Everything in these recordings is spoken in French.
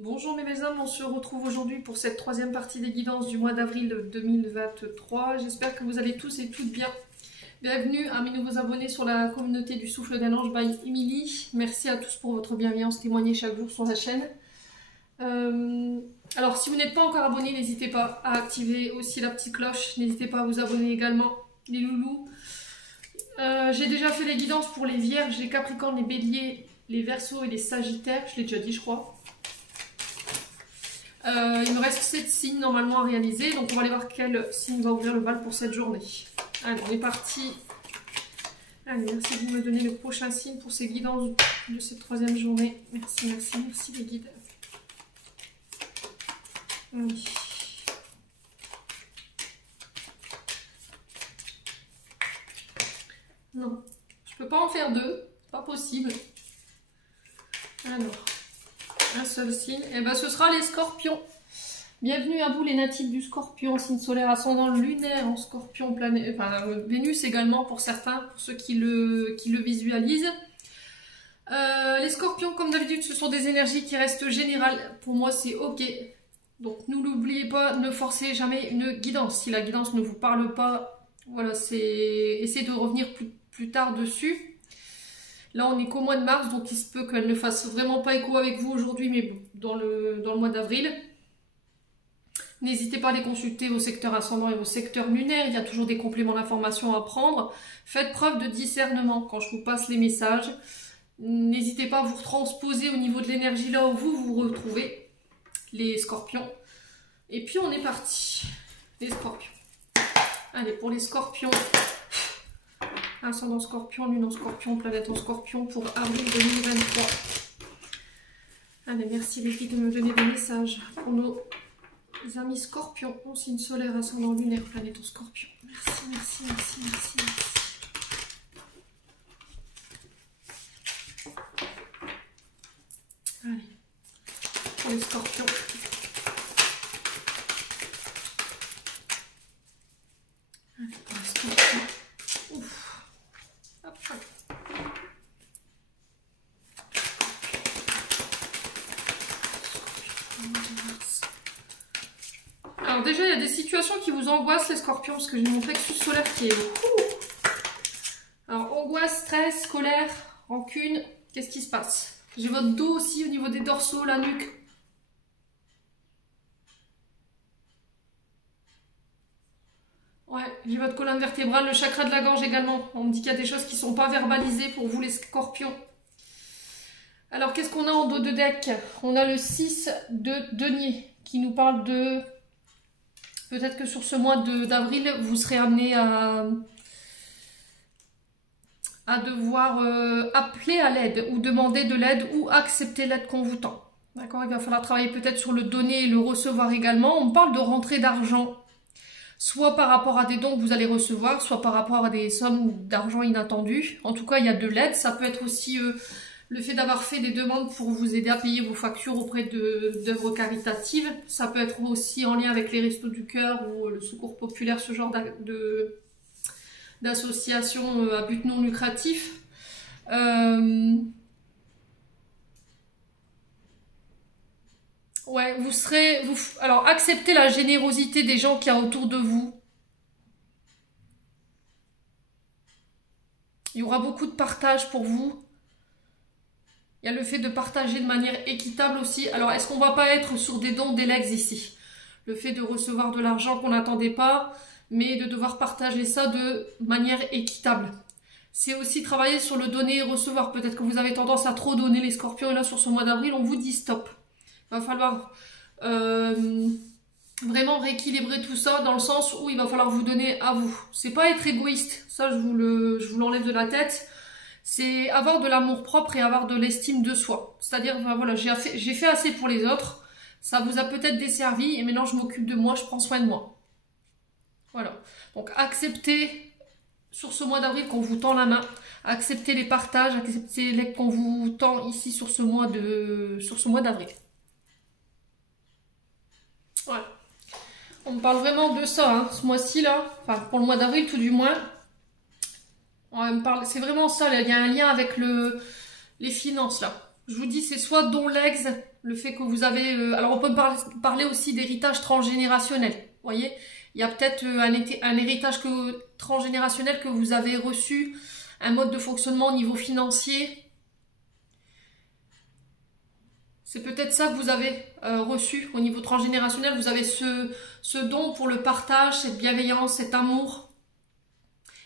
Bonjour mes belles âmes, on se retrouve aujourd'hui pour cette troisième partie des guidances du mois d'avril 2023. J'espère que vous allez tous et toutes bien. Bienvenue à mes nouveaux abonnés sur la communauté du Souffle d'un Ange by Émilie. Merci à tous pour votre bienveillance témoignée chaque jour sur la chaîne. Alors si vous n'êtes pas encore abonné, n'hésitez pas à activer aussi la petite cloche. N'hésitez pas à vous abonner également, les loulous. J'ai déjà fait les guidances pour les vierges, les capricornes, les béliers, les verseaux et les sagittaires. Je l'ai déjà dit je crois. Il me reste 7 signes normalement à réaliser, donc on va aller voir quel signe va ouvrir le bal pour cette journée. Allez, on est parti. Allez, merci de me donner le prochain signe pour ces guidances de cette troisième journée. Merci, merci, merci les guides. Allez. Non, je peux pas en faire deux, pas possible. Alors... un seul signe, et ben ce sera les scorpions. Bienvenue à vous les natifs du scorpion, signe solaire ascendant lunaire en scorpion, planète, enfin Vénus également pour certains, pour ceux qui le visualisent. Les scorpions, comme d'habitude, ce sont des énergies qui restent générales. Pour moi, c'est ok. Donc, n'oubliez pas, ne forcez jamais une guidance. Si la guidance ne vous parle pas, voilà, essayez de revenir plus tard dessus. Là, on est qu'au mois de mars, donc il se peut qu'elle ne fasse vraiment pas écho avec vous aujourd'hui, mais dans le mois d'avril. N'hésitez pas à les consulter, vos secteurs ascendants et vos secteurs lunaires. Il y a toujours des compléments d'information à prendre. Faites preuve de discernement quand je vous passe les messages. N'hésitez pas à vous transposer au niveau de l'énergie là où vous vous retrouvez, les scorpions. Et puis, on est parti. Les scorpions. Allez, pour les scorpions... ascendant scorpion, lune en scorpion, planète en scorpion pour avril 2023. Allez, merci les filles de me donner des messages pour nos amis scorpions en signe solaire, ascendant lunaire, planète en scorpion. Merci, merci, merci, merci, merci. Allez, pour les scorpions. Allez, pour les scorpions. Ouf. Hop, hop. Alors déjà, il y a des situations qui vous angoissent les scorpions, parce que j'ai mon plexus solaire qui est... Alors, angoisse, stress, colère, rancune, qu'est-ce qui se passe? J'ai votre dos aussi au niveau des dorsaux, la nuque. Ouais, j'ai votre colonne vertébrale, le chakra de la gorge également. On me dit qu'il y a des choses qui ne sont pas verbalisées pour vous les scorpions. Alors, qu'est-ce qu'on a en dos de deck? On a le 6 de denier qui nous parle de... peut-être que sur ce mois d'avril, vous serez amené à devoir appeler à l'aide ou demander de l'aide ou accepter l'aide qu'on vous tend. D'accord? Il va falloir travailler peut-être sur le donner et le recevoir également. On parle de rentrée d'argent. Soit par rapport à des dons que vous allez recevoir, soit par rapport à des sommes d'argent inattendues. En tout cas, il y a de l'aide. Ça peut être aussi le fait d'avoir fait des demandes pour vous aider à payer vos factures auprès d'œuvres caritatives. Ça peut être aussi en lien avec les Restos du Cœur ou le Secours Populaire, ce genre d'associations à but non lucratif. Ouais, alors, acceptez la générosité des gens qu'il y a autour de vous. Il y aura beaucoup de partage pour vous. Il y a le fait de partager de manière équitable aussi. Alors, est-ce qu'on va pas être sur des dons d'Elex ici? Le fait de recevoir de l'argent qu'on n'attendait pas, mais de devoir partager ça de manière équitable. C'est aussi travailler sur le donner et recevoir. Peut-être que vous avez tendance à trop donner les scorpions, et là, sur ce mois d'avril, on vous dit stop. Il va falloir vraiment rééquilibrer tout ça dans le sens où il va falloir vous donner à vous. C'est pas être égoïste, ça je vous l'enlève de la tête. C'est avoir de l'amour propre et avoir de l'estime de soi. C'est-à-dire, voilà, j'ai fait assez pour les autres, ça vous a peut-être desservi et maintenant je m'occupe de moi, je prends soin de moi. Voilà. Donc acceptez sur ce mois d'avril qu'on vous tend la main, acceptez les partages, acceptez les qu'on vous tend ici sur ce mois d'avril. Voilà. On me parle vraiment de ça, hein, ce mois-ci là, enfin pour le mois d'avril tout du moins. C'est vraiment ça, il y a un lien avec les finances là. Je vous dis, c'est soit don legs, Le fait que vous avez... alors on peut parler aussi d'héritage transgénérationnel. Vous voyez, il y a peut-être un héritage transgénérationnel que vous avez reçu, un mode de fonctionnement au niveau financier. C'est peut-être ça que vous avez reçu au niveau transgénérationnel. Vous avez ce don pour le partage, cette bienveillance, cet amour.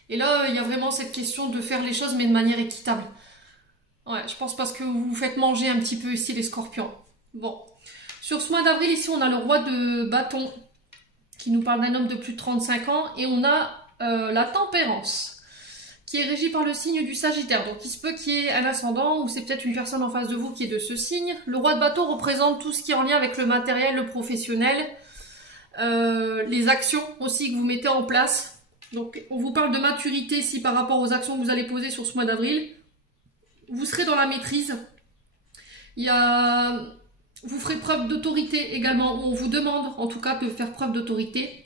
Et là, il y a vraiment cette question de faire les choses, mais de manière équitable. Ouais, je pense parce que vous vous faites manger un petit peu ici les scorpions. Bon. Sur ce mois d'avril, ici, on a le roi de bâton qui nous parle d'un homme de plus de 35 ans. Et on a la tempérance qui est régie par le signe du Sagittaire. Donc il se peut qu'il y ait un ascendant ou c'est peut-être une personne en face de vous qui est de ce signe. Le roi de bâton représente tout ce qui est en lien avec le matériel, le professionnel, les actions aussi que vous mettez en place. Donc on vous parle de maturité ici par rapport aux actions que vous allez poser sur ce mois d'avril. Vous serez dans la maîtrise. Vous ferez preuve d'autorité également, ou on vous demande en tout cas de faire preuve d'autorité.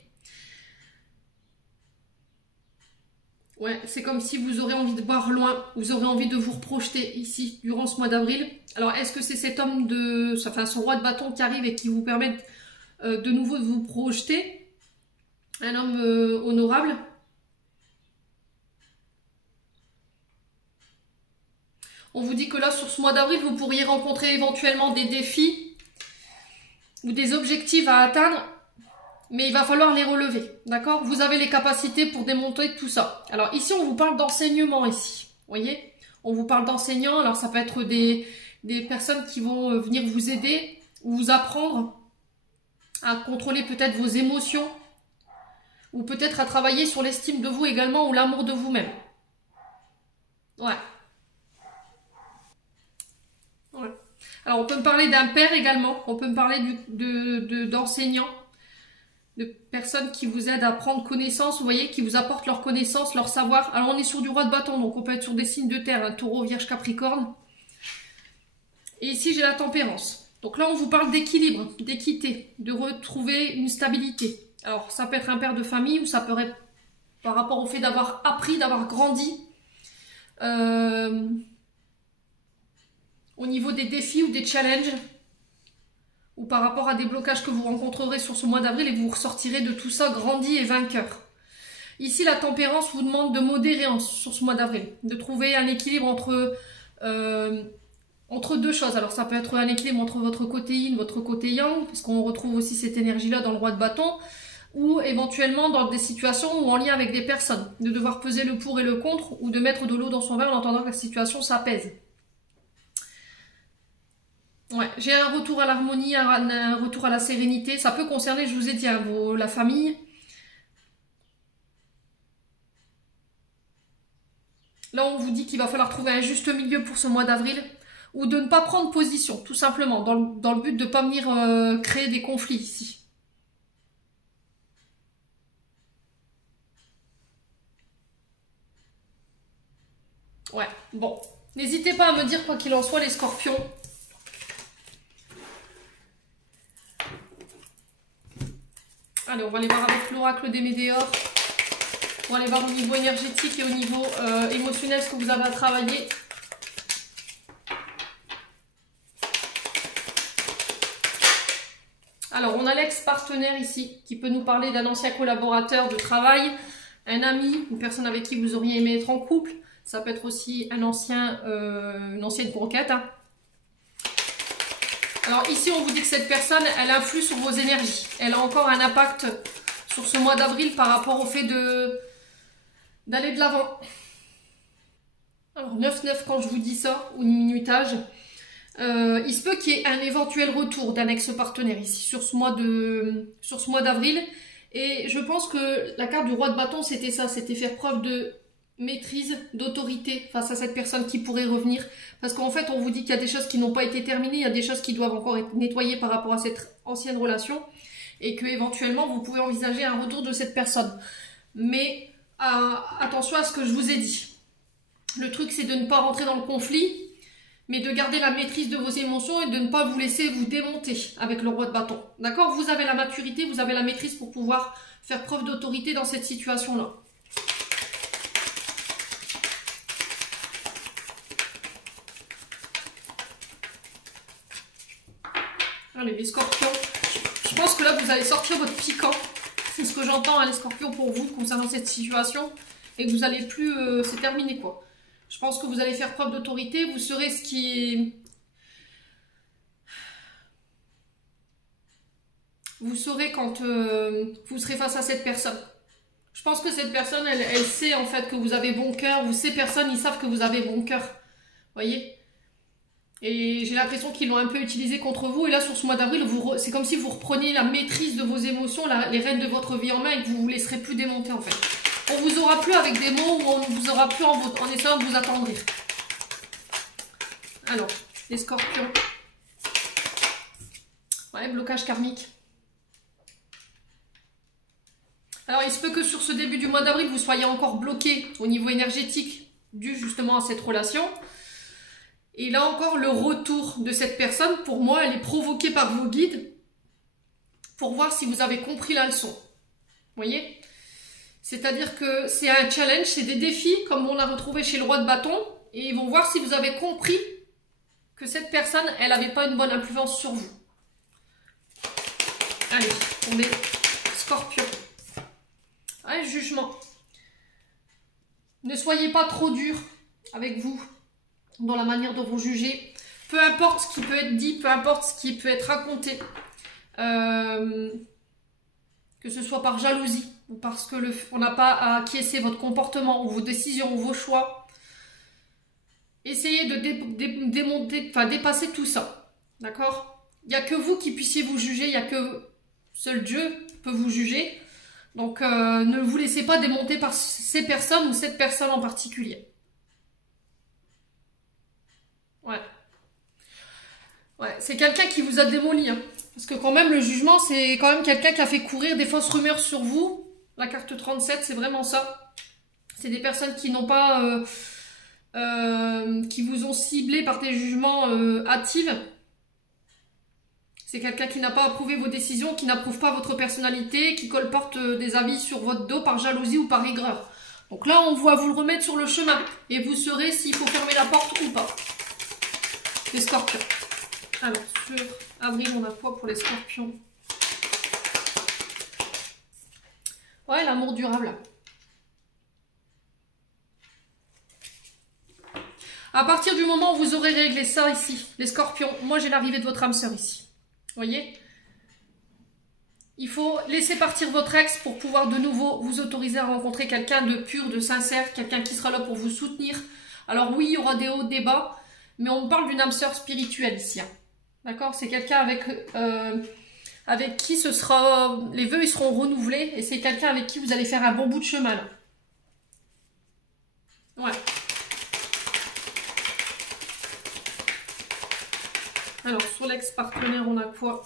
Ouais, c'est comme si vous aurez envie de voir loin, vous aurez envie de vous projeter ici durant ce mois d'avril. Alors est-ce que c'est cet homme son roi de bâton qui arrive et qui vous permet de nouveau de vous projeter? Un homme honorable. On vous dit que là, sur ce mois d'avril, vous pourriez rencontrer éventuellement des défis ou des objectifs à atteindre. Mais il va falloir les relever, d'accord? Vous avez les capacités pour démonter tout ça. Alors ici, on vous parle d'enseignement ici, vous voyez? On vous parle d'enseignants, alors ça peut être des personnes qui vont venir vous aider ou vous apprendre à contrôler peut-être vos émotions ou peut-être à travailler sur l'estime de vous également ou l'amour de vous-même. Ouais. Ouais. Alors on peut me parler d'un père également, on peut me parler d'enseignants. De personnes qui vous aident à prendre connaissance, vous voyez, qui vous apportent leur connaissance, leur savoir. Alors on est sur du roi de bâton, donc on peut être sur des signes de terre, taureau, vierge, capricorne. Et ici j'ai la tempérance. Donc là on vous parle d'équilibre, d'équité, de retrouver une stabilité. Alors ça peut être un père de famille ou ça peut être par rapport au fait d'avoir appris, d'avoir grandi. Au niveau des défis ou des challenges. Ou par rapport à des blocages que vous rencontrerez sur ce mois d'avril et vous ressortirez de tout ça grandi et vainqueur. Ici, la tempérance vous demande de modérer sur ce mois d'avril, de trouver un équilibre entre deux choses. Alors ça peut être un équilibre entre votre côté yin, votre côté yang, parce qu'on retrouve aussi cette énergie-là dans le roi de bâton, ou éventuellement dans des situations ou en lien avec des personnes, de devoir peser le pour et le contre, ou de mettre de l'eau dans son verre en entendant que la situation s'apaise. Ouais, j'ai un retour à l'harmonie, un retour à la sérénité. Ça peut concerner, je vous ai dit, la famille. Là, on vous dit qu'il va falloir trouver un juste milieu pour ce mois d'avril. Ou de ne pas prendre position, tout simplement, dans le but de ne pas venir créer des conflits ici. Ouais, bon. N'hésitez pas à me dire quoi qu'il en soit, les scorpions. Allez, on va aller voir avec l'oracle des Météores. On va aller voir au niveau énergétique et au niveau émotionnel ce que vous avez à travailler. Alors, on a l'ex-partenaire ici qui peut nous parler d'un ancien collaborateur de travail, un ami, une personne avec qui vous auriez aimé être en couple. Ça peut être aussi une ancienne conquête. Hein. Alors ici, on vous dit que cette personne, elle influe sur vos énergies. Elle a encore un impact sur ce mois d'avril par rapport au fait d'aller de l'avant. Alors 9-9 quand je vous dis ça, ou minutage. Il se peut qu'il y ait un éventuel retour d'un ex-partenaire ici sur ce mois d'avril. Et je pense que la carte du roi de bâton, c'était ça, c'était faire preuve de maîtrise, d'autorité face à cette personne qui pourrait revenir. Parce qu'en fait, on vous dit qu'il y a des choses qui n'ont pas été terminées, il y a des choses qui doivent encore être nettoyées par rapport à cette ancienne relation. Et que éventuellement, vous pouvez envisager un retour de cette personne. Mais attention à ce que je vous ai dit. Le truc, c'est de ne pas rentrer dans le conflit, mais de garder la maîtrise de vos émotions et de ne pas vous laisser vous démonter avec le roi de bâton. D'accord? Vous avez la maturité, vous avez la maîtrise pour pouvoir faire preuve d'autorité dans cette situation-là. Allez, les scorpions. Je pense que là, vous allez sortir votre piquant. C'est ce que j'entends, hein, les scorpions, pour vous, concernant cette situation. Et que vous n'allez plus... c'est terminé, quoi. Je pense que vous allez faire preuve d'autorité. Vous serez ce qui est... Vous saurez quand vous serez face à cette personne. Je pense que cette personne, elle sait en fait que vous avez bon cœur. Ou ces personnes, ils savent que vous avez bon cœur. Vous voyez? Et j'ai l'impression qu'ils l'ont un peu utilisé contre vous. Et là, sur ce mois d'avril, c'est comme si vous repreniez la maîtrise de vos émotions, les rênes de votre vie en main et que vous ne vous laisserez plus démonter en fait. On vous aura plus avec des mots ou on ne vous aura plus en essayant de vous attendrir. Alors, les scorpions. Ouais, blocage karmique. Alors, il se peut que sur ce début du mois d'avril, vous soyez encore bloqué au niveau énergétique dû justement à cette relation. Et là encore, le retour de cette personne, pour moi, elle est provoquée par vos guides pour voir si vous avez compris la leçon. Vous voyez? C'est-à-dire que c'est un challenge, c'est des défis, comme on l'a retrouvé chez le roi de bâton, et ils vont voir si vous avez compris que cette personne, elle n'avait pas une bonne influence sur vous. Allez, on est scorpion. Allez, jugement. Ne soyez pas trop dur avec vous dans la manière dont vous jugez. Peu importe ce qui peut être dit, peu importe ce qui peut être raconté. Que ce soit par jalousie ou parce que on n'a pas à acquiescer votre comportement ou vos décisions ou vos choix. Essayez de dépasser tout ça. D'accord? Il n'y a que vous qui puissiez vous juger, il n'y a que seul Dieu peut vous juger. Donc ne vous laissez pas démonter par ces personnes ou cette personne en particulier. Ouais. Ouais, c'est quelqu'un qui vous a démoli. Hein. Parce que quand même, le jugement, c'est quand même quelqu'un qui a fait courir des fausses rumeurs sur vous. La carte 37, c'est vraiment ça. C'est des personnes qui n'ont pas... qui vous ont ciblé par des jugements hâtifs. C'est quelqu'un qui n'a pas approuvé vos décisions, qui n'approuve pas votre personnalité, qui colporte des avis sur votre dos par jalousie ou par aigreur. Donc là, on va vous le remettre sur le chemin. Et vous saurez s'il faut fermer la porte ou pas. Les scorpions. Alors, sur avril, on a quoi pour les scorpions? Ouais, l'amour durable. À partir du moment où vous aurez réglé ça ici, les scorpions, moi j'ai l'arrivée de votre âme sœur ici. Vous voyez? Il faut laisser partir votre ex pour pouvoir de nouveau vous autoriser à rencontrer quelqu'un de pur, de sincère, quelqu'un qui sera là pour vous soutenir. Alors oui, il y aura des hauts, des bas, mais on parle d'une âme sœur spirituelle ici. Hein. D'accord? C'est quelqu'un avec qui ce sera, les vœux ils seront renouvelés et c'est quelqu'un avec qui vous allez faire un bon bout de chemin. Là. Ouais. Alors, sur l'ex-partenaire, on a quoi?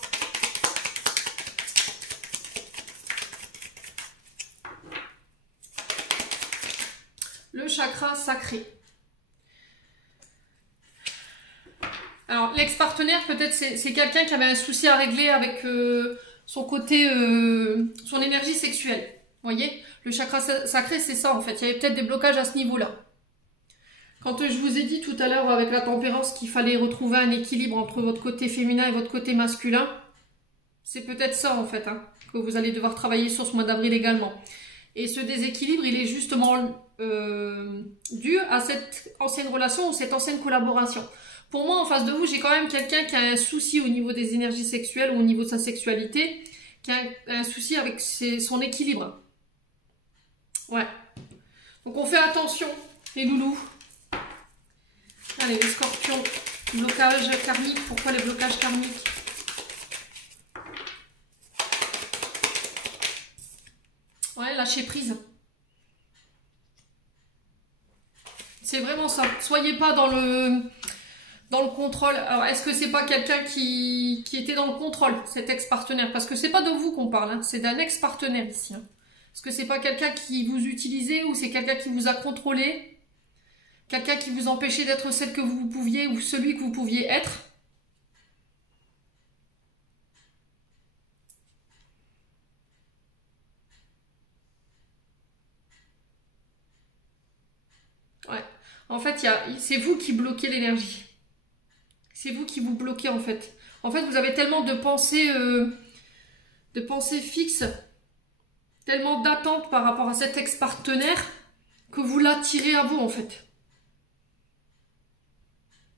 Le chakra sacré. Alors, l'ex-partenaire, peut-être, c'est quelqu'un qui avait un souci à régler avec son côté, son énergie sexuelle. Vous voyez? Le chakra sacré, c'est ça, en fait. Il y avait peut-être des blocages à ce niveau-là. Quand je vous ai dit tout à l'heure avec la tempérance qu'il fallait retrouver un équilibre entre votre côté féminin et votre côté masculin, c'est peut-être ça en fait, hein, que vous allez devoir travailler sur ce mois d'avril également. Et ce déséquilibre, il est justement dû à cette ancienne relation ou cette ancienne collaboration. Pour moi, en face de vous, j'ai quand même quelqu'un qui a un souci au niveau des énergies sexuelles ou au niveau de sa sexualité, qui a un souci avec son équilibre. Ouais. Donc on fait attention, les loulous. Allez, les scorpions, blocage karmique. Pourquoi les blocages karmiques? Ouais, lâcher prise. C'est vraiment ça. Soyez pas dans le contrôle. Alors, est-ce que c'est pas quelqu'un qui était dans le contrôle, cet ex-partenaire? Parce que c'est pas de vous qu'on parle, hein. C'est d'un ex-partenaire ici. Hein. Est-ce que c'est pas quelqu'un qui vous utilisait ou c'est quelqu'un qui vous a contrôlé? Quelqu'un qui vous empêchait d'être celle que vous pouviez ou celui que vous pouviez être. Ouais. En fait, c'est vous qui bloquez l'énergie. C'est vous qui vous bloquez en fait. En fait, vous avez tellement de pensées fixes, tellement d'attentes par rapport à cet ex-partenaire que vous l'attirez à vous en fait.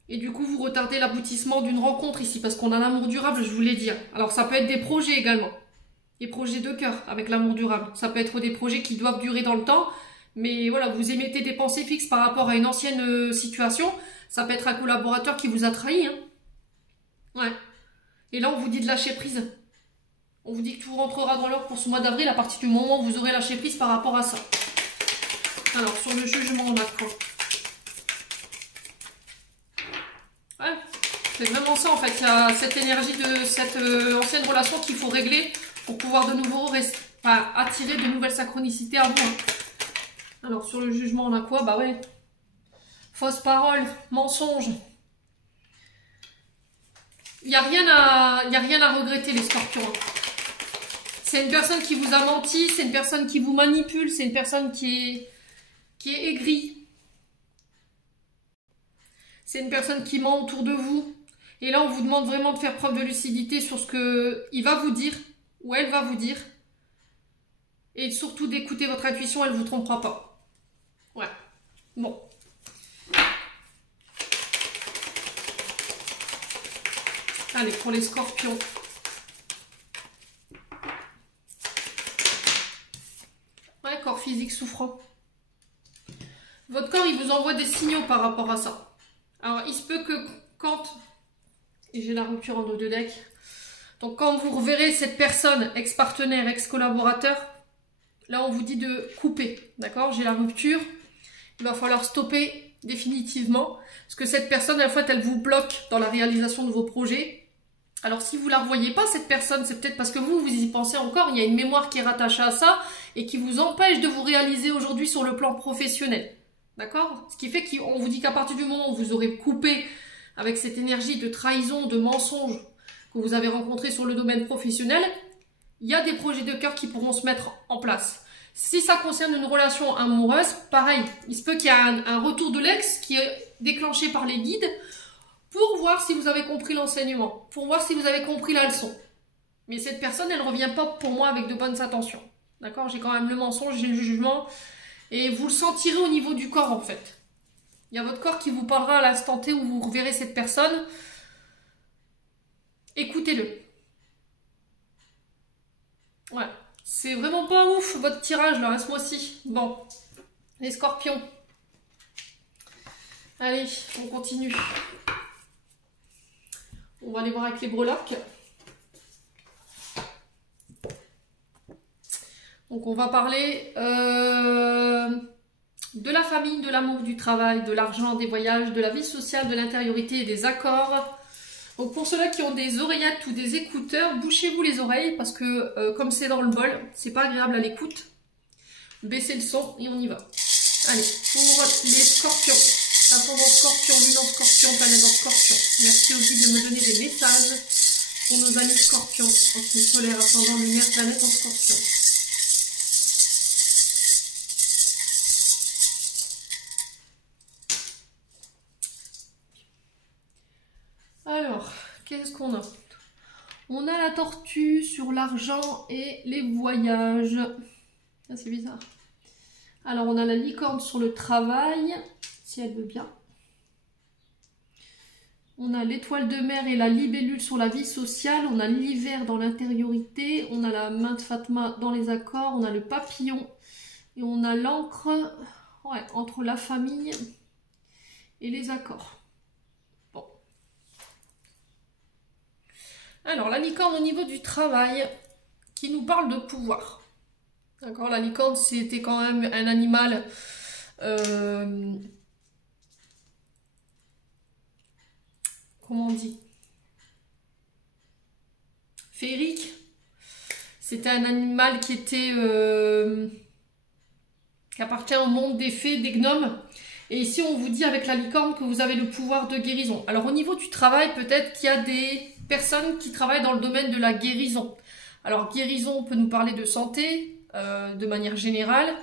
Et du coup, vous retardez l'aboutissement d'une rencontre ici, parce qu'on a l'amour durable, je vous l'ai dit. Alors, ça peut être des projets également. Des projets de cœur avec l'amour durable. Ça peut être des projets qui doivent durer dans le temps, mais voilà, vous émettez des pensées fixes par rapport à une ancienne situation. Ça peut être un collaborateur qui vous a trahi. Hein. Ouais. Et là, on vous dit de lâcher prise. On vous dit que tout rentrera dans l'ordre pour ce mois d'avril à partir du moment où vous aurez lâché prise par rapport à ça. Alors, sur le jugement, on a quoi? Ouais, c'est vraiment ça en fait. Il y a cette énergie de cette ancienne relation qu'il faut régler pour pouvoir de nouveau attirer de nouvelles synchronicités à vous. Hein. Alors, sur le jugement, on a quoi? Bah ouais. Fausse parole, mensonge. Il n'y a rien à regretter, les scorpions. Hein. C'est une personne qui vous a menti, c'est une personne qui vous manipule, c'est une personne qui est aigrie. C'est une personne qui ment autour de vous. Et là, on vous demande vraiment de faire preuve de lucidité sur ce qu'il va vous dire, ou elle va vous dire. Et surtout d'écouter votre intuition, elle ne vous trompera pas. Ouais. Bon. Allez, pour les scorpions. Ouais, corps physique souffrant. Votre corps, il vous envoie des signaux par rapport à ça. Alors, il se peut que quand... Et j'ai la rupture en dos de deck. Donc, quand vous reverrez cette personne, ex-partenaire, ex-collaborateur, là, on vous dit de couper. D'accord? J'ai la rupture. Il va falloir stopper définitivement. Parce que cette personne, à la fois, elle vous bloque dans la réalisation de vos projets. Alors, si vous ne la revoyez pas, cette personne, c'est peut-être parce que vous y pensez encore. Il y a une mémoire qui est rattachée à ça et qui vous empêche de vous réaliser aujourd'hui sur le plan professionnel. D'accord? Ce qui fait qu'on vous dit qu'à partir du moment où vous aurez coupé avec cette énergie de trahison, de mensonge que vous avez rencontré sur le domaine professionnel, il y a des projets de cœur qui pourront se mettre en place. Si ça concerne une relation amoureuse, pareil, il se peut qu'il y ait un retour de l'ex qui est déclenché par les guides pour voir si vous avez compris l'enseignement, pour voir si vous avez compris la leçon. Mais cette personne, elle ne revient pas pour moi avec de bonnes intentions. D'accord? J'ai quand même le mensonge, j'ai le jugement. Et vous le sentirez au niveau du corps, en fait. Il y a votre corps qui vous parlera à l'instant T où vous reverrez cette personne. Écoutez-le. Ouais. C'est vraiment pas ouf, votre tirage, là, ce mois-ci. Bon. Les scorpions. Allez, on continue. On va aller voir avec les breloques. Donc, on va parler de la famille, de l'amour, du travail, de l'argent, des voyages, de la vie sociale, de l'intériorité et des accords. Donc, pour ceux-là qui ont des oreillettes ou des écouteurs, bouchez-vous les oreilles parce que comme c'est dans le bol, c'est pas agréable à l'écoute. Baissez le son et on y va. Allez, pour les scorpions. Ascendant scorpion, lune en scorpion, planète en scorpion. Merci aux guides de me donner des messages pour nos amis scorpions. En signe solaire, ascendant lumière, planète en scorpion. Alors, qu'est-ce qu'on a? On a la tortue sur l'argent et les voyages. Ah, c'est bizarre. Alors, on a la licorne sur le travail, si elle veut bien. On a l'étoile de mer et la libellule sur la vie sociale. On a l'hiver dans l'intériorité. On a la main de Fatma dans les accords. On a le papillon. Et on a l'encre entre la famille et les accords. Bon. Alors, la licorne au niveau du travail qui nous parle de pouvoir. D'accord, la licorne, c'était quand même un animal comment on dit? Féerique. C'était un animal qui était qui appartient au monde des fées, des gnomes. Et ici, on vous dit avec la licorne que vous avez le pouvoir de guérison. Alors, au niveau du travail, peut-être qu'il y a des personnes qui travaillent dans le domaine de la guérison. Alors, guérison, on peut nous parler de santé, de manière générale,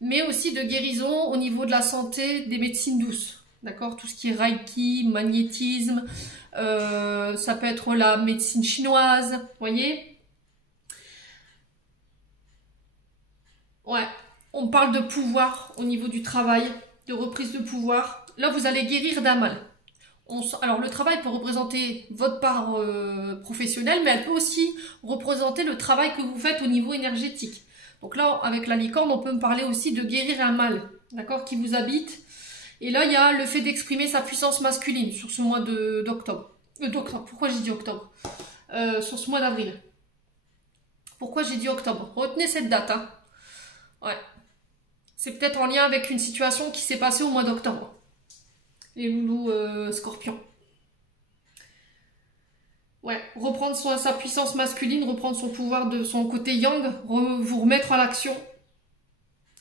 mais aussi de guérison au niveau de la santé, des médecines douces. d'accord? Tout ce qui est Reiki, magnétisme, ça peut être la médecine chinoise, vous voyez? Ouais, on parle de pouvoir au niveau du travail, de reprise de pouvoir. Là, vous allez guérir d'un mal. Alors, le travail peut représenter votre part professionnelle, mais elle peut aussi représenter le travail que vous faites au niveau énergétique. Donc là, avec la licorne, on peut me parler aussi de guérir un mal, d'accord, qui vous habite. Et là, il y a le fait d'exprimer sa puissance masculine sur ce mois d'octobre. Pourquoi j'ai dit octobre? Sur ce mois d'avril. Pourquoi j'ai dit octobre? Retenez cette date, hein. Ouais. C'est peut-être en lien avec une situation qui s'est passée au mois d'octobre. Les loulous scorpions. Ouais, reprendre sa puissance masculine, reprendre son pouvoir de son côté yang, vous remettre à l'action.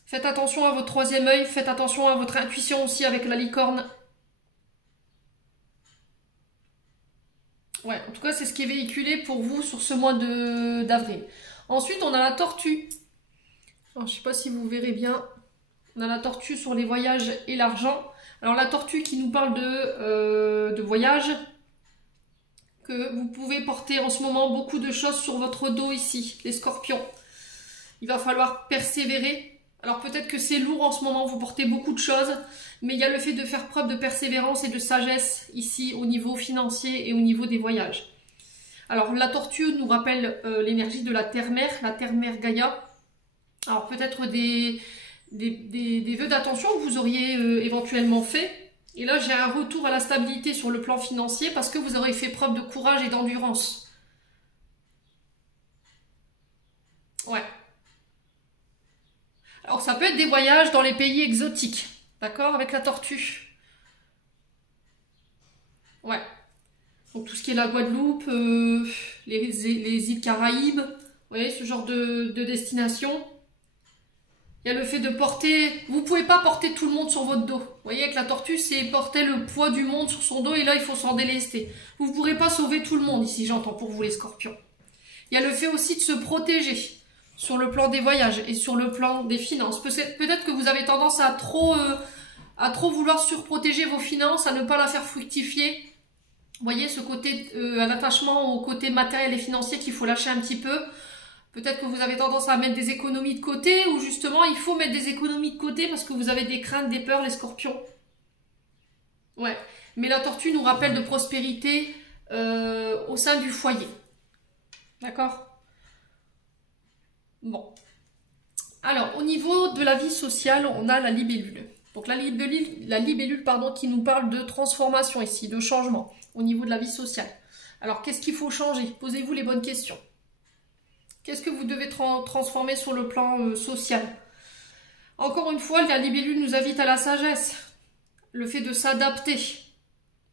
Faites attention à votre troisième œil, faites attention à votre intuition aussi avec la licorne. Ouais, en tout cas, c'est ce qui est véhiculé pour vous sur ce mois d'avril. Ensuite, on a la tortue. Alors, je ne sais pas si vous verrez bien. On a la tortue sur les voyages et l'argent. Alors, la tortue qui nous parle de voyage, que vous pouvez porter en ce moment beaucoup de choses sur votre dos ici, les scorpions. Il va falloir persévérer. Alors, peut-être que c'est lourd en ce moment, vous portez beaucoup de choses, mais il y a le fait de faire preuve de persévérance et de sagesse ici au niveau financier et au niveau des voyages. Alors, la tortue nous rappelle l'énergie de la terre-mère Gaïa. Alors, peut-être des vœux d'attention que vous auriez éventuellement fait. Et là, j'ai un retour à la stabilité sur le plan financier parce que vous aurez fait preuve de courage et d'endurance. Ouais. Alors, ça peut être des voyages dans les pays exotiques. D'accord? Avec la tortue. Ouais. Donc, tout ce qui est la Guadeloupe, les îles Caraïbes. Vous voyez, ce genre de destination. Il y a le fait de porter... Vous ne pouvez pas porter tout le monde sur votre dos. Vous voyez, avec la tortue, c'est porter le poids du monde sur son dos et là, il faut s'en délester. Vous ne pourrez pas sauver tout le monde ici, j'entends, pour vous les scorpions. Il y a le fait aussi de se protéger sur le plan des voyages et sur le plan des finances. Peut-être que vous avez tendance à trop vouloir surprotéger vos finances, à ne pas la faire fructifier. Vous voyez, ce côté, un attachement au côté matériel et financier qu'il faut lâcher un petit peu. Peut-être que vous avez tendance à mettre des économies de côté ou justement il faut mettre des économies de côté parce que vous avez des craintes, des peurs, les scorpions. Ouais, mais la tortue nous rappelle de prospérité au sein du foyer. D'accord? Bon. Alors, au niveau de la vie sociale, on a la libellule. Donc la libellule, pardon, qui nous parle de transformation ici, de changement au niveau de la vie sociale. Alors, qu'est-ce qu'il faut changer? Posez-vous les bonnes questions. Qu'est-ce que vous devez transformer sur le plan social? Encore une fois, la libellule nous invite à la sagesse. Le fait de s'adapter,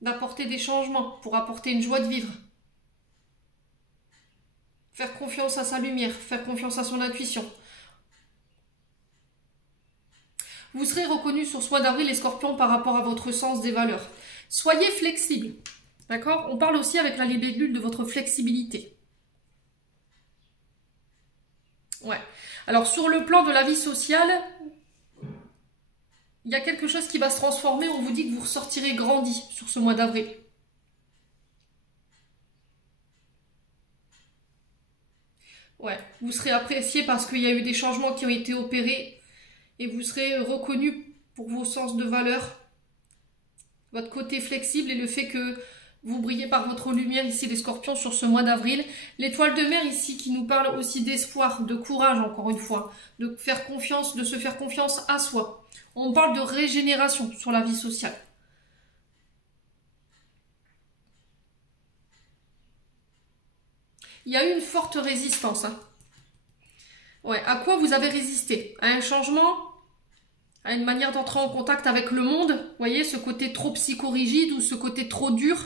d'apporter des changements pour apporter une joie de vivre. Faire confiance à sa lumière, faire confiance à son intuition. Vous serez reconnu sur ce mois d'avril, les scorpions, par rapport à votre sens des valeurs. Soyez flexible. D'accord? On parle aussi avec la libellule de votre flexibilité. Ouais. Alors, sur le plan de la vie sociale, il y a quelque chose qui va se transformer. On vous dit que vous ressortirez grandi sur ce mois d'avril. Ouais. Vous serez apprécié parce qu'il y a eu des changements qui ont été opérés et vous serez reconnu pour vos sens de valeur, votre côté flexible et le fait que vous brillez par votre lumière ici les scorpions sur ce mois d'avril. L'étoile de mer ici qui nous parle aussi d'espoir, de courage encore une fois, de faire confiance, de se faire confiance à soi. On parle de régénération sur la vie sociale. Il y a eu une forte résistance. Hein. Ouais, à quoi vous avez résisté? À un changement? À une manière d'entrer en contact avec le monde? Vous voyez, ce côté trop psychorigide ou ce côté trop dur?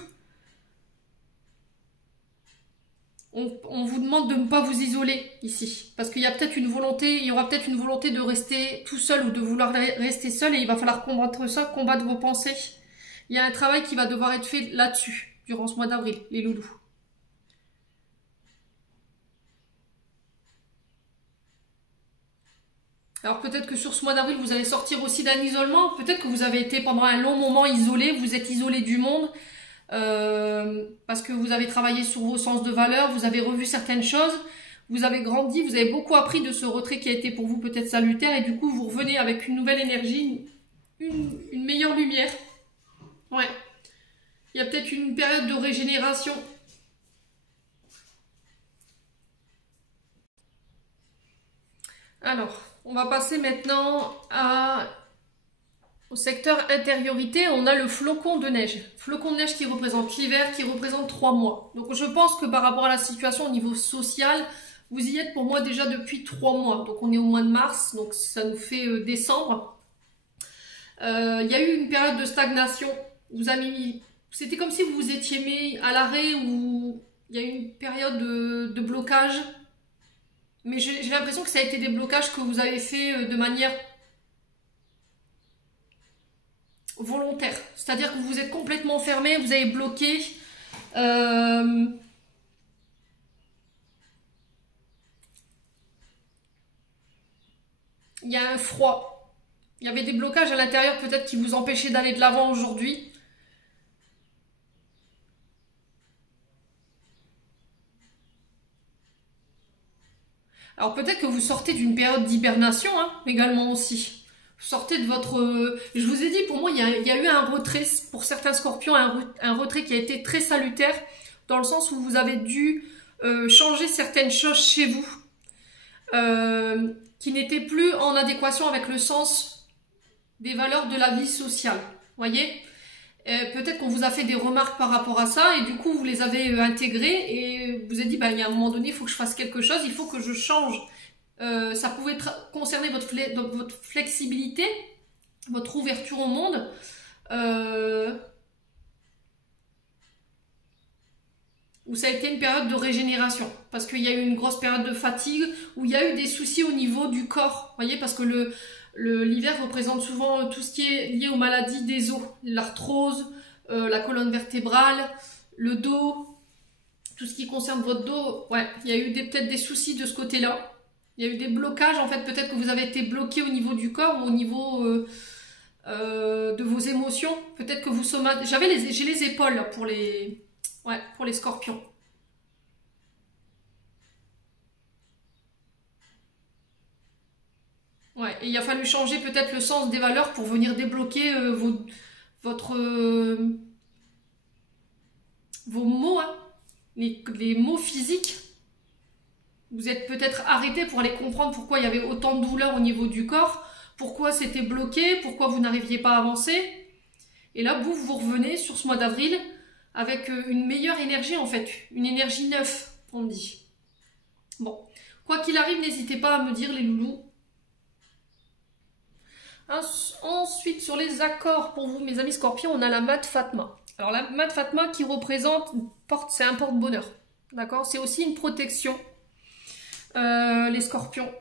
On vous demande de ne pas vous isoler ici. Parce qu'il y a peut-être une volonté, il y aura peut-être une volonté de rester tout seul ou de vouloir rester seul et il va falloir combattre ça, combattre vos pensées. Il y a un travail qui va devoir être fait là-dessus, durant ce mois d'avril, les loulous. Alors peut-être que sur ce mois d'avril, vous allez sortir aussi d'un isolement. Peut-être que vous avez été pendant un long moment isolé, vous êtes isolé du monde. Parce que vous avez travaillé sur vos sens de valeur, vous avez revu certaines choses, vous avez grandi, vous avez beaucoup appris de ce retrait qui a été pour vous peut-être salutaire, et du coup vous revenez avec une nouvelle énergie, une meilleure lumière. Ouais. Il y a peut-être une période de régénération. Alors, on va passer maintenant au secteur intériorité. On a le flocon de neige. Flocon de neige qui représente l'hiver, qui représente 3 mois. Donc je pense que par rapport à la situation au niveau social, vous y êtes pour moi déjà depuis 3 mois. Donc on est au mois de mars, donc ça nous fait décembre. Il y a eu une période de stagnation. C'était comme si vous vous étiez mis à l'arrêt, ou il y a eu une période de blocage. Mais j'ai l'impression que ça a été des blocages que vous avez fait de manière volontaire. C'est-à-dire que vous êtes complètement fermé, vous avez bloqué. Il y a un froid. Il y avait des blocages à l'intérieur peut-être qui vous empêchaient d'aller de l'avant aujourd'hui. Alors peut-être que vous sortez d'une période d'hibernation, hein, également aussi. Vous sortez de votre... je vous ai dit, pour moi, il y a eu un retrait, pour certains scorpions, un retrait qui a été très salutaire, dans le sens où vous avez dû changer certaines choses chez vous, qui n'étaient plus en adéquation avec le sens des valeurs de la vie sociale. Voyez ? Peut-être qu'on vous a fait des remarques par rapport à ça, et du coup vous les avez intégrées, et vous avez dit, bah, il y a un moment donné, il faut que je fasse quelque chose, il faut que je change. Ça pouvait concerner votre flexibilité, votre ouverture au monde. Où ça a été une période de régénération, parce qu'il y a eu une grosse période de fatigue, où il y a eu des soucis au niveau du corps. Vous voyez, parce que l'hiver représente souvent tout ce qui est lié aux maladies des os, l'arthrose, la colonne vertébrale, le dos, tout ce qui concerne votre dos. Ouais, il y a eu peut-être des soucis de ce côté-là. Il y a eu des blocages, en fait, peut-être que vous avez été bloqué au niveau du corps, ou au niveau de vos émotions. Peut-être que vous j'ai les épaules là, pour les scorpions. Ouais, et il a fallu changer peut-être le sens des valeurs pour venir débloquer vos mots, hein, les mots physiques. Vous êtes peut-être arrêté pour aller comprendre pourquoi il y avait autant de douleurs au niveau du corps, pourquoi c'était bloqué, pourquoi vous n'arriviez pas à avancer. Et là, vous revenez sur ce mois d'avril avec une meilleure énergie, en fait, une énergie neuve, on dit. Bon, quoi qu'il arrive, n'hésitez pas à me dire, les loulous. Ensuite, sur les accords pour vous, mes amis scorpions, on a la Mat Fatma. Alors, la Mat Fatma qui représente, c'est un porte-bonheur. D'accord? C'est aussi une protection. Les scorpions.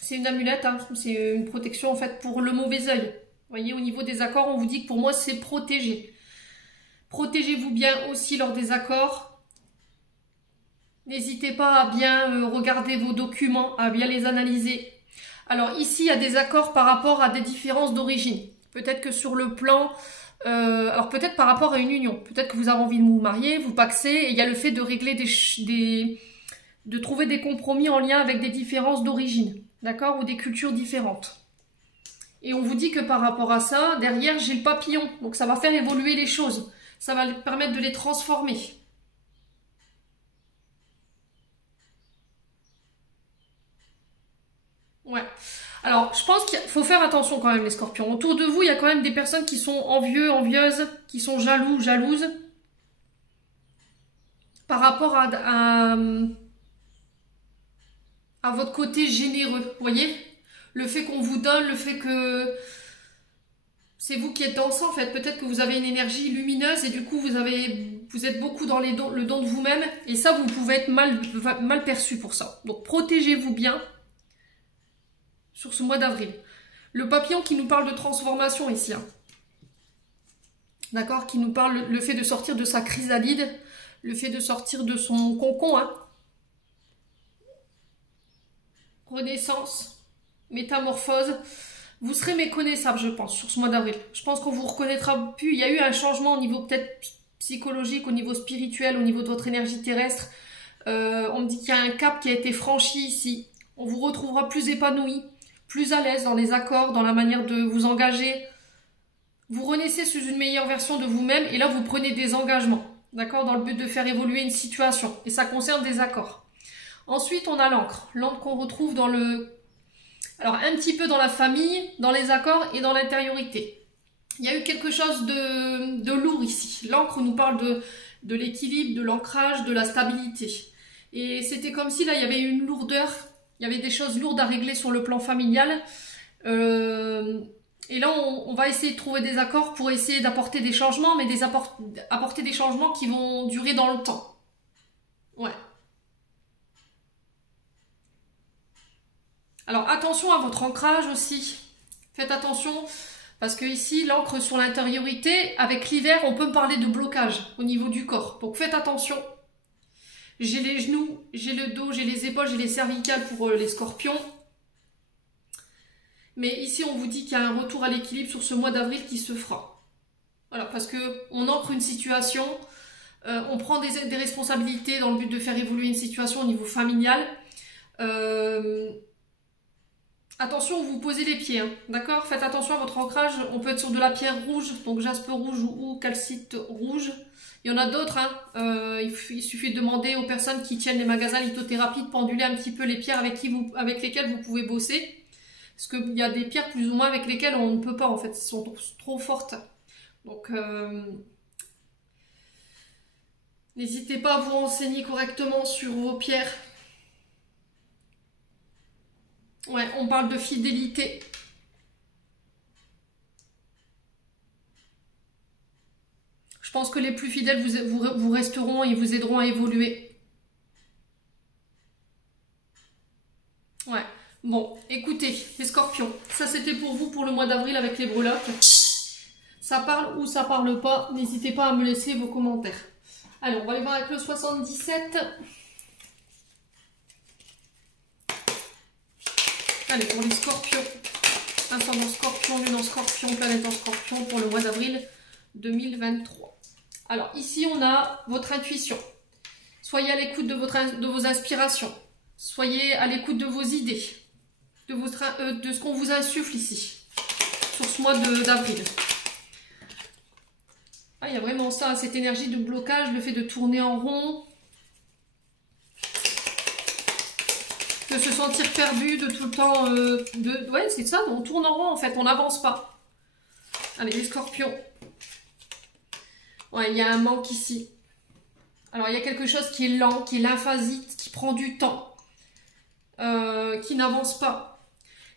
C'est une amulette, hein. C'est une protection, en fait, pour le mauvais œil. Vous voyez, au niveau des accords, on vous dit que pour moi, c'est protégé. Protégez-vous bien aussi lors des accords. N'hésitez pas à bien regarder vos documents, à bien les analyser. Alors ici, il y a des accords par rapport à des différences d'origine. Peut-être que sur le plan... alors peut-être par rapport à une union. Peut-être que vous avez envie de vous marier, vous paxer, et il y a le fait de régler de trouver des compromis en lien avec des différences d'origine. D'accord? Ou des cultures différentes. Et on vous dit que par rapport à ça, derrière, j'ai le papillon. Donc ça va faire évoluer les choses. Ça va permettre de les transformer. Ouais. Alors, je pense qu'il faut faire attention quand même, les scorpions. Autour de vous, il y a quand même des personnes qui sont envieux, envieuses, qui sont jaloux, jalouses. Par rapport à votre côté généreux, vous voyez? Le fait qu'on vous donne, le fait que... C'est vous qui êtes dans ça, en fait. Peut-être que vous avez une énergie lumineuse et du coup, vous êtes beaucoup dans le don de vous-même. Et ça, vous pouvez être mal perçu pour ça. Donc, protégez-vous bien sur ce mois d'avril. Le papillon qui nous parle de transformation ici. Hein. D'accord? Qui nous parle le fait de sortir de sa chrysalide, le fait de sortir de son cocon. Hein. Renaissance. métamorphose. Vous serez méconnaissable, je pense, sur ce mois d'avril. Je pense qu'on vous reconnaîtra plus. Il y a eu un changement au niveau peut-être psychologique, au niveau spirituel, au niveau de votre énergie terrestre. On me dit qu'il y a un cap qui a été franchi ici. On vous retrouvera plus épanoui, plus à l'aise dans les accords, dans la manière de vous engager. Vous renaissez sous une meilleure version de vous-même et là, vous prenez des engagements, d'accord, dans le but de faire évoluer une situation. Et ça concerne des accords. Ensuite, on a l'encre. L'encre qu'on retrouve dans le... Alors, un petit peu dans la famille, dans les accords et dans l'intériorité. Il y a eu quelque chose de lourd ici. L'encre nous parle de l'équilibre, de l'ancrage, de la stabilité. Et c'était comme si là, il y avait une lourdeur, il y avait des choses lourdes à régler sur le plan familial. Et là, on va essayer de trouver des accords pour essayer d'apporter des changements, mais apporter des changements qui vont durer dans le temps. Ouais. Alors, attention à votre ancrage aussi. Faites attention, parce que ici, l'encre sur l'intériorité, avec l'hiver, on peut parler de blocage au niveau du corps. Donc, faites attention. J'ai les genoux, j'ai le dos, j'ai les épaules, j'ai les cervicales pour les scorpions. Mais ici, on vous dit qu'il y a un retour à l'équilibre sur ce mois d'avril qui se fera. Voilà, parce qu'on ancre une situation, on prend des responsabilités dans le but de faire évoluer une situation au niveau familial. Attention où vous posez les pieds, hein, d'accord? Faites attention à votre ancrage. On peut être sur de la pierre rouge, donc jaspe rouge ou calcite rouge. Il y en a d'autres. Hein. Il suffit de demander aux personnes qui tiennent les magasins lithothérapie de penduler un petit peu les pierres avec lesquelles vous pouvez bosser. Parce qu'il y a des pierres plus ou moins avec lesquelles on ne peut pas, en fait. Elles sont trop fortes. Donc, n'hésitez pas à vous renseigner correctement sur vos pierres. Ouais, on parle de fidélité. Je pense que les plus fidèles vous resteront et vous aideront à évoluer. Ouais. Bon, écoutez, les scorpions, ça c'était pour vous pour le mois d'avril avec les breloques. Ça parle ou ça parle pas, n'hésitez pas à me laisser vos commentaires. Allez, on va aller voir avec le 77. Allez, pour les scorpions, ascendant scorpion, lune en scorpion, planète en scorpion pour le mois d'avril 2023. Alors ici, on a votre intuition. Soyez à l'écoute de vos inspirations. Soyez à l'écoute de vos idées, de ce qu'on vous insuffle ici, sur ce mois d'avril. Ah, il y a vraiment ça, cette énergie de blocage, le fait de tourner en rond. De se sentir perdu, de tout le temps... Ouais, c'est ça, on tourne en rond en fait, on n'avance pas. Allez, les scorpions. Ouais, il y a un manque ici. Alors, il y a quelque chose qui est lent, qui est lymphasite, qui prend du temps, qui n'avance pas.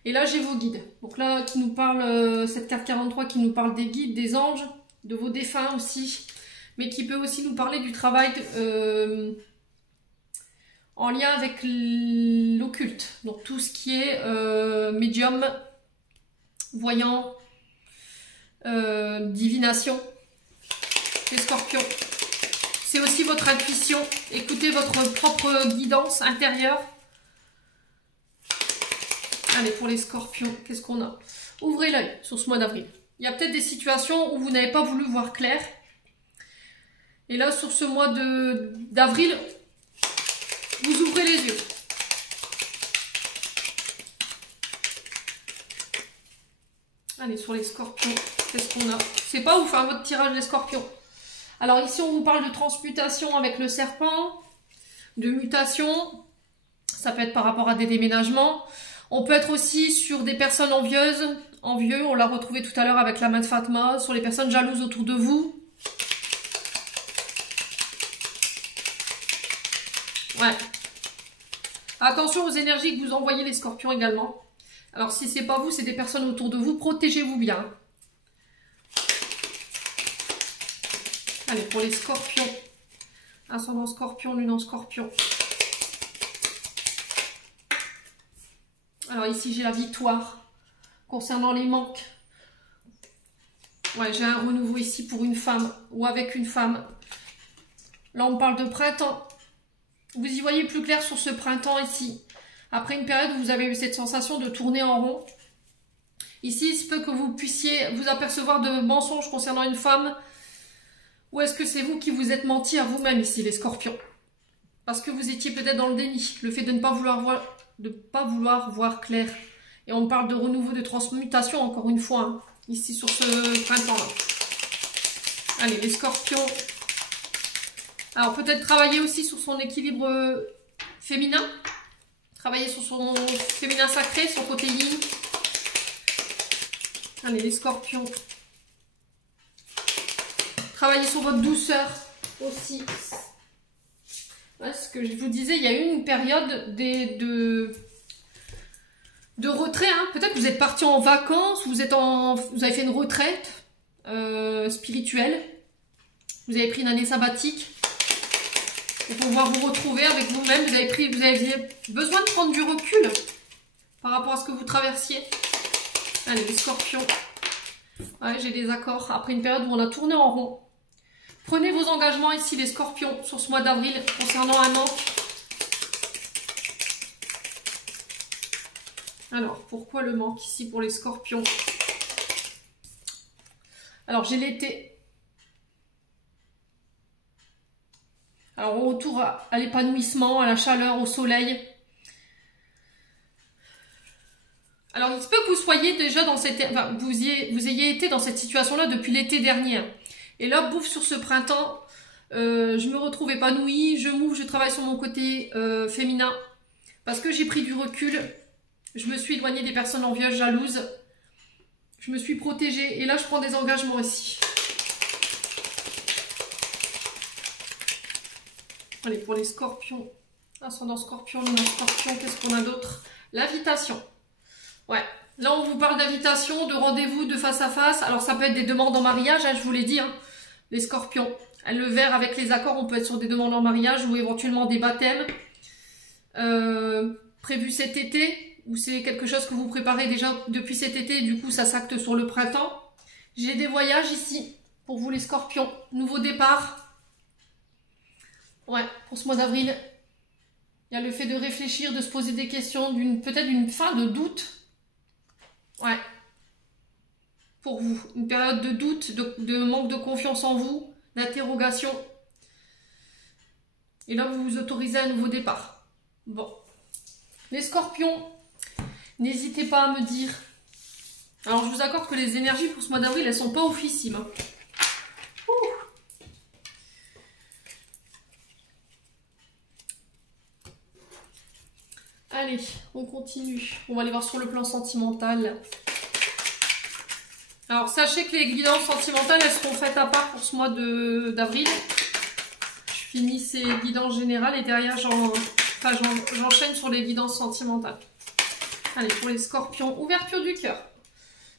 Et là, j'ai vos guides. Donc là, qui nous parle, cette carte 43 qui nous parle des guides, des anges, de vos défunts aussi, mais qui peut aussi nous parler du travail... en lien avec l'occulte, donc tout ce qui est médium, voyant, divination, les scorpions. C'est aussi votre intuition, écoutez votre propre guidance intérieure. Allez, pour les scorpions, qu'est-ce qu'on a? Ouvrez l'œil sur ce mois d'avril. Il y a peut-être des situations où vous n'avez pas voulu voir clair. Et là, sur ce mois d'avril, vous ouvrez les yeux. Allez, sur les scorpions, qu'est-ce qu'on a? C'est pas ouf, hein, votre tirage des scorpions. Alors ici, on vous parle de transmutation avec le serpent, de mutation. Ça peut être par rapport à des déménagements. On peut être aussi sur des personnes envieuses. Envieux, on l'a retrouvé tout à l'heure avec la main de Fatma. Sur les personnes jalouses autour de vous. Ouais. Attention aux énergies que vous envoyez les scorpions également. Alors si c'est pas vous, c'est des personnes autour de vous, protégez-vous bien. Allez, pour les scorpions. Ascendant scorpion, lune en scorpion. Alors ici j'ai la victoire. Concernant les manques. Ouais, j'ai un renouveau ici pour une femme ou avec une femme. Là on parle de printemps. Vous y voyez plus clair sur ce printemps ici. Après une période où vous avez eu cette sensation de tourner en rond. Ici, il se peut que vous puissiez vous apercevoir de mensonges concernant une femme. Ou est-ce que c'est vous qui vous êtes menti à vous-même ici, les scorpions? Parce que vous étiez peut-être dans le déni. Le fait de ne pas vouloir voir clair. Et on parle de renouveau, de transmutation, encore une fois, hein, ici sur ce printemps-là. Allez, les scorpions. Alors, peut-être travailler aussi sur son équilibre féminin. Travailler sur son féminin sacré, son côté yin. Allez, les scorpions. Travaillez sur votre douceur aussi. Ouais, ce que je vous disais, il y a eu une période de retrait. Hein. Peut-être que vous êtes parti en vacances, vous avez fait une retraite spirituelle. Vous avez pris une année sabbatique pour pouvoir vous retrouver avec vous-même. Vous aviez besoin de prendre du recul par rapport à ce que vous traversiez. Allez, les scorpions. Ouais, j'ai des accords. Après une période où on a tourné en rond. Prenez vos engagements ici, les scorpions, sur ce mois d'avril, concernant un manque. Alors, pourquoi le manque ici pour les scorpions? Alors, j'ai l'été. Alors, on retourne à l'épanouissement, à la chaleur, au soleil. Alors, il se peut que vous soyez déjà dans cette... Enfin, vous ayez été dans cette situation-là depuis l'été dernier. Et là, bouffe sur ce printemps, je me retrouve épanouie, je m'ouvre, je travaille sur mon côté féminin. Parce que j'ai pris du recul, je me suis éloignée des personnes envieuses, jalouses. Je me suis protégée et là, je prends des engagements ici. Allez, pour les scorpions, ascendant scorpion, lunaire scorpion, qu'est-ce qu'on a d'autre? L'invitation. Ouais, là, on vous parle d'invitation, de rendez-vous, de face à face. Alors, ça peut être des demandes en mariage, hein, je vous l'ai dit, hein. Les scorpions, le vert avec les accords, on peut être sur des demandes en mariage ou éventuellement des baptêmes prévus cet été, ou c'est quelque chose que vous préparez déjà depuis cet été, et du coup ça s'acte sur le printemps. J'ai des voyages ici pour vous les scorpions, nouveau départ. Ouais, pour ce mois d'avril, il y a le fait de réfléchir, de se poser des questions, peut-être d'une fin de doute. Ouais. Pour vous, une période de doute, de manque de confiance en vous, d'interrogation. Et là, vous vous autorisez un nouveau départ. Bon. Les scorpions, n'hésitez pas à me dire. Alors, je vous accorde que les énergies pour ce mois d'avril, elles sont pas ouffissimes. Hein. Allez, on continue. On va aller voir sur le plan sentimental. Alors, sachez que les guidances sentimentales, elles seront faites à part pour ce mois d'avril. Je finis ces guidances générales et derrière, j'enchaîne sur les guidances sentimentales. Allez, pour les scorpions, ouverture du cœur.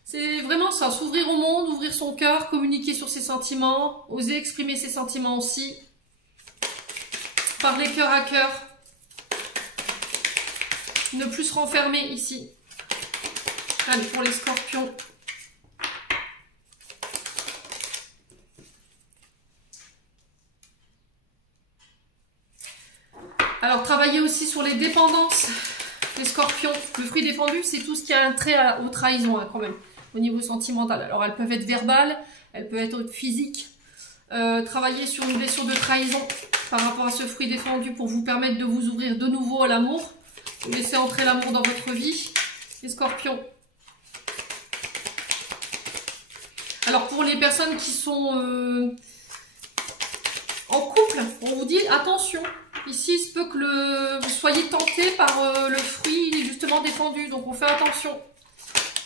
C'est vraiment ça, s'ouvrir au monde, ouvrir son cœur, communiquer sur ses sentiments, oser exprimer ses sentiments aussi. Parler cœur à cœur. Ne plus se renfermer ici. Allez, pour les scorpions. Alors, travaillez aussi sur les dépendances, les scorpions. Le fruit défendu, c'est tout ce qui a un trait aux trahisons, hein, quand même, au niveau sentimental. Alors, elles peuvent être verbales, elles peuvent être physiques. Travaillez sur une blessure de trahison par rapport à ce fruit défendu pour vous permettre de vous ouvrir de nouveau à l'amour. Laissez entrer l'amour dans votre vie, les scorpions. Alors, pour les personnes qui sont en couple, on vous dit attention. Ici, il se peut que vous soyez tenté par le fruit justement défendu. Donc, on fait attention.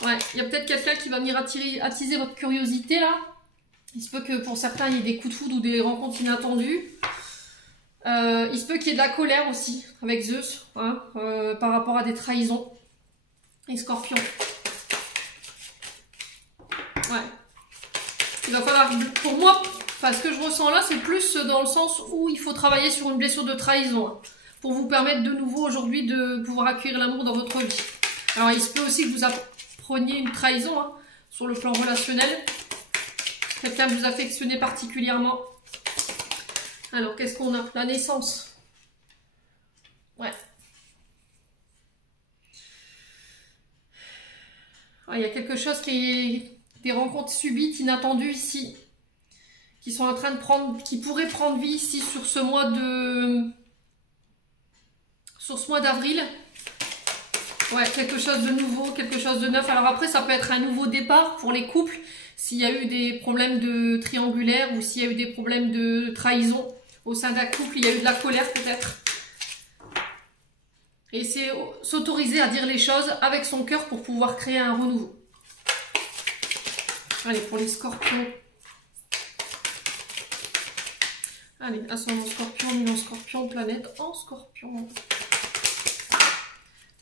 Ouais, il y a peut-être quelqu'un qui va venir attiser votre curiosité là. Il se peut que pour certains, il y ait des coups de foudre ou des rencontres inattendues. Il se peut qu'il y ait de la colère aussi avec Zeus, hein, par rapport à des trahisons. Et scorpions. Ouais. Il va falloir, pour moi, enfin, ce que je ressens là, c'est plus dans le sens où il faut travailler sur une blessure de trahison, hein, pour vous permettre de nouveau aujourd'hui de pouvoir accueillir l'amour dans votre vie. Alors, il se peut aussi que vous appreniez une trahison, hein, sur le plan relationnel. Quelqu'un vous affectionnez particulièrement. Alors, qu'est-ce qu'on a? La naissance. Ouais. il y a quelque chose qui est des rencontres subites, inattendues ici, qui sont en train de prendre, qui pourraient prendre vie ici sur ce mois d'avril. Ouais, quelque chose de nouveau, quelque chose de neuf. Alors après, ça peut être un nouveau départ pour les couples, s'il y a eu des problèmes de triangulaire ou s'il y a eu des problèmes de trahison au sein d'un couple, il y a eu de la colère peut-être. Et c'est s'autoriser à dire les choses avec son cœur pour pouvoir créer un renouveau. Allez, pour les scorpions. Allez, ascendant scorpion, lumière scorpion, planète en scorpion.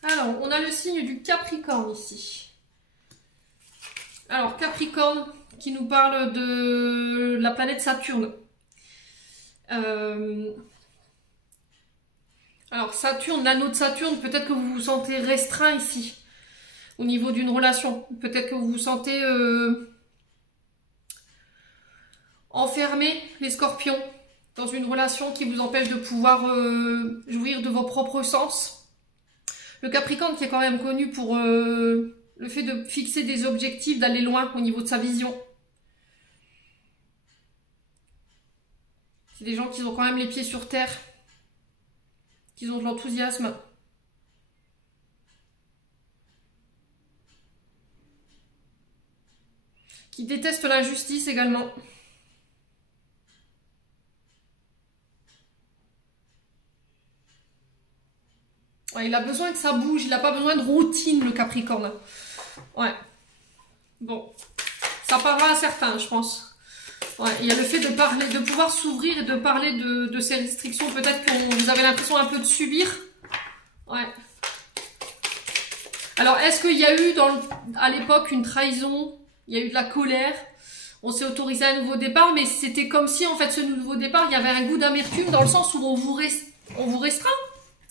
Alors, on a le signe du Capricorne ici. Alors, Capricorne qui nous parle de la planète Saturne. Alors, Saturne, l'anneau de Saturne, peut-être que vous vous sentez restreint ici, au niveau d'une relation. Peut-être que vous vous sentez enfermé, les scorpions, dans une relation qui vous empêche de pouvoir jouir de vos propres sens. Le Capricorne qui est quand même connu pour le fait de fixer des objectifs, d'aller loin au niveau de sa vision. C'est des gens qui ont quand même les pieds sur terre, qui ont de l'enthousiasme. Qui détestent l'injustice également. Ouais, il a besoin que ça bouge, il n'a pas besoin de routine, le Capricorne. Ouais. Bon. Ça parlera à certains, je pense. Ouais, il y a le fait de parler, de pouvoir s'ouvrir et de parler de ces restrictions. Peut-être que vous avez l'impression un peu de subir. Ouais. Alors, est-ce qu'il y a eu à l'époque une trahison? Il y a eu de la colère? On s'est autorisé à un nouveau départ, mais c'était comme si, en fait, ce nouveau départ, il y avait un goût d'amertume dans le sens où on vous restreint.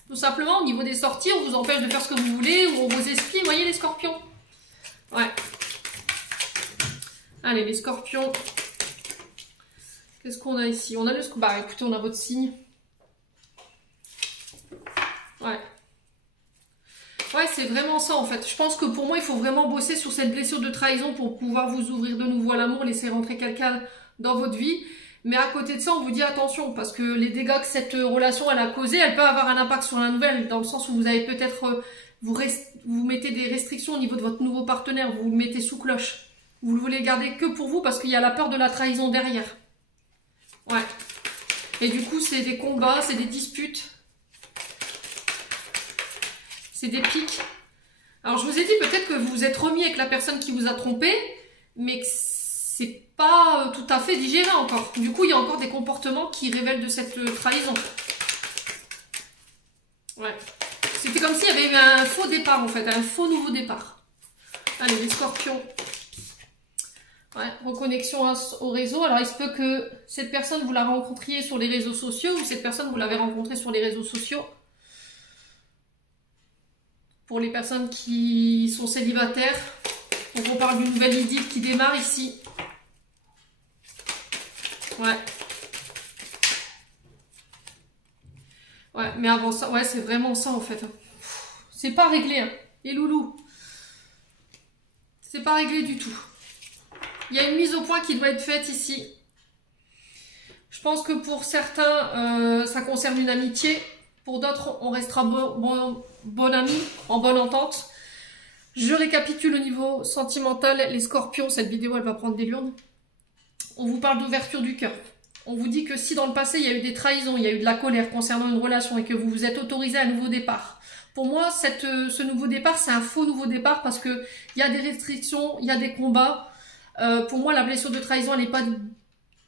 Tout simplement, au niveau des sorties, on vous empêche de faire ce que vous voulez, ou on vous espie, vous voyez les scorpions. Ouais. Allez, les scorpions. Qu'est-ce qu'on a ici? On a le... Bah écoutez, on a votre signe. Ouais. Ouais, c'est vraiment ça en fait. Je pense que pour moi, il faut vraiment bosser sur cette blessure de trahison pour pouvoir vous ouvrir de nouveau à l'amour, laisser rentrer quelqu'un dans votre vie. Mais à côté de ça, on vous dit attention, parce que les dégâts que cette relation elle a causé, elle peut avoir un impact sur la nouvelle, dans le sens où vous avez peut-être, vous mettez des restrictions au niveau de votre nouveau partenaire, vous le mettez sous cloche. Vous le voulez garder que pour vous, parce qu'il y a la peur de la trahison derrière. Ouais. Et du coup, c'est des combats, c'est des disputes. C'est des pics. Alors, je vous ai dit peut-être que vous vous êtes remis avec la personne qui vous a trompé, mais que c'est pas tout à fait digéré encore. Du coup, il y a encore des comportements qui révèlent de cette trahison. Ouais. C'était comme s'il y avait eu un faux départ, en fait, un faux nouveau départ. Allez, les scorpions. Ouais, reconnexion au réseau. Alors, il se peut que cette personne, vous la rencontriez sur les réseaux sociaux, ou cette personne, vous l'avez rencontrée sur les réseaux sociaux. Pour les personnes qui sont célibataires, donc on parle d'une nouvelle idylle qui démarre ici. Ouais. Ouais, mais avant ça, ouais, c'est vraiment ça en fait. C'est pas réglé, hein. Les loulous. C'est pas réglé du tout. Il y a une mise au point qui doit être faite ici. Je pense que pour certains, ça concerne une amitié. Pour d'autres, on restera bon amis, en bonne entente. Je récapitule au niveau sentimental. Les scorpions, cette vidéo, elle va prendre des lurnes. On vous parle d'ouverture du cœur. On vous dit que si dans le passé, il y a eu des trahisons, il y a eu de la colère concernant une relation et que vous vous êtes autorisé à un nouveau départ. Pour moi, ce nouveau départ, c'est un faux nouveau départ parce qu'il y a des restrictions, il y a des combats. Pour moi, la blessure de trahison, elle n'est pas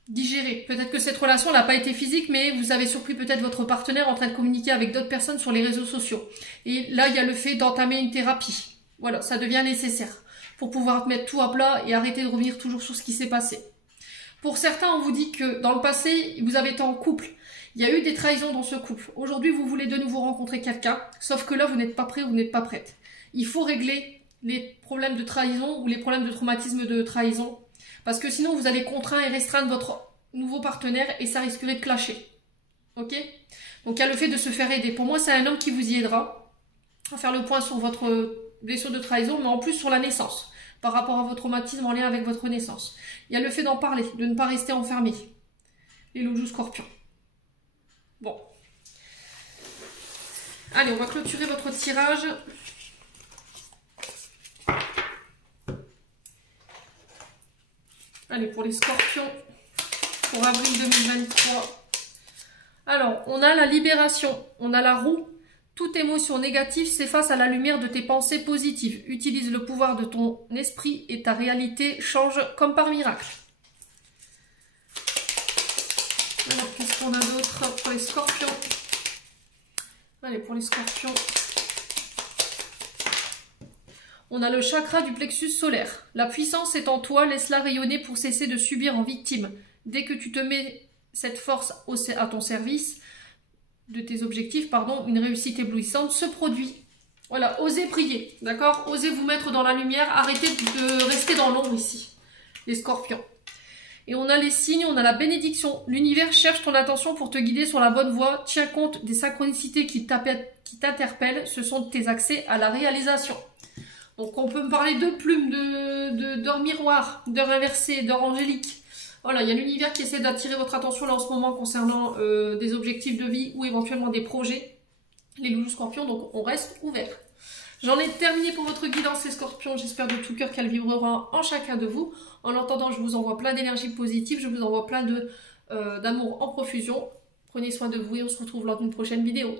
digérée. Peut-être que cette relation n'a pas été physique, mais vous avez surpris peut-être votre partenaire en train de communiquer avec d'autres personnes sur les réseaux sociaux. Et là, il y a le fait d'entamer une thérapie. Voilà, ça devient nécessaire pour pouvoir mettre tout à plat et arrêter de revenir toujours sur ce qui s'est passé. Pour certains, on vous dit que dans le passé, vous avez été en couple. Il y a eu des trahisons dans ce couple. Aujourd'hui, vous voulez de nouveau rencontrer quelqu'un, sauf que là, vous n'êtes pas prêt, vous n'êtes pas prête. Il faut régler les problèmes de trahison ou les problèmes de traumatisme de trahison. Parce que sinon, vous allez contraindre et restreindre votre nouveau partenaire et ça risquerait de clasher. Ok? Donc, il y a le fait de se faire aider. Pour moi, c'est un homme qui vous y aidera à faire le point sur votre blessure de trahison, mais en plus sur la naissance. par rapport à vos traumatismes en lien avec votre naissance. Il y a le fait d'en parler, de ne pas rester enfermé. Les loups scorpions. Bon. Allez, on va clôturer votre tirage. Allez, pour les scorpions, pour avril 2023. Alors, on a la libération, on a la roue. Toute émotion négative s'efface à la lumière de tes pensées positives. Utilise le pouvoir de ton esprit et ta réalité change comme par miracle. Alors, qu'est-ce qu'on a d'autre pour les scorpions? Allez, pour les scorpions. On a le chakra du plexus solaire. La puissance est en toi, laisse-la rayonner pour cesser de subir en victime. Dès que tu te mets cette force à ton service, de tes objectifs, pardon, une réussite éblouissante se produit. Voilà, osez prier, d'accord? Osez vous mettre dans la lumière, arrêtez de rester dans l'ombre ici, les scorpions. Et on a les signes, on a la bénédiction. L'univers cherche ton attention pour te guider sur la bonne voie. Tiens compte des synchronicités qui t'interpellent. Ce sont tes accès à la réalisation. Donc on peut me parler de plumes, d'or miroir, d'heure inversée, d'or angélique. Voilà, il y a l'univers qui essaie d'attirer votre attention là en ce moment concernant des objectifs de vie ou éventuellement des projets. Les loups scorpions, donc on reste ouvert. J'en ai terminé pour votre guidance les scorpions. J'espère de tout cœur qu'elle vibrera en chacun de vous. En attendant, je vous envoie plein d'énergie positive. Je vous envoie plein d'amour en profusion. Prenez soin de vous et on se retrouve lors d'une prochaine vidéo.